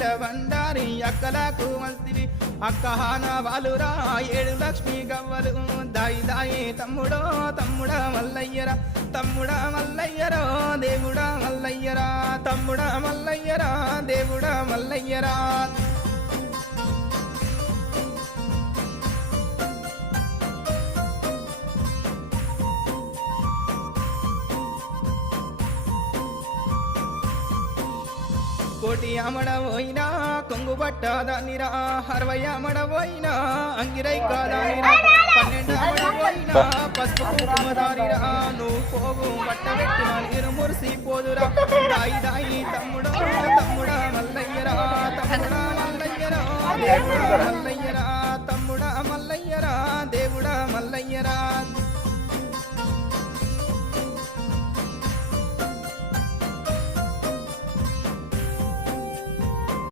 అఖిల బండారి అక్కలకు మల్తివి అక్కహాన వాలురా 7 లక్ష్మి గవ్వలు దాయి దాయి తమ్ముడో తమ్ముడా మల్లయ్యరా తమ్ముడా మల్లయ్యరో దేవుడా మల్లయ్యరా తమ్ముడా మల్లయ్యరా దేవుడా మల్లయ్యరా కోటి అమడబోయినా కొంగు పట్టదానిరా 60 అమడబోయినా అంగిరై కాదానిరా 12 అమడబోయినా పసుపు కుంకుమదారిరా నువ్వు పోగు పట్ట పెట్టిన నీరు మురిసి పోదురా దాయి దాయి తమ్ముడా తమ్ముడా మల్లయ్యరా తమ్ముడా మల్లయ్యరా దేవుడా మల్లయ్యరా